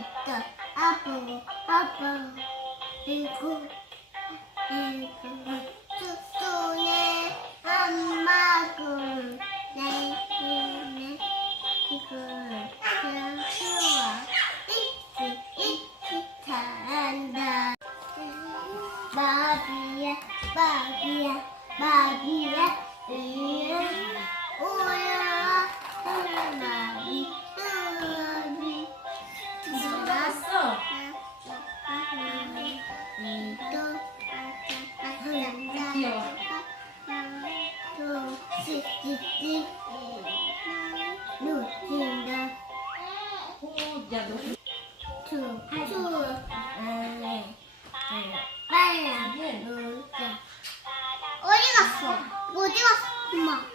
있다. 아빠. 이거. 뚜뚜네 엄마고 내 이거 그냥 좋아. 이치 잘한다. 마비야 오야 마비 나왔어. 귀여워. 야, 너 빨리 놀자. 어디 갔어? 엄마.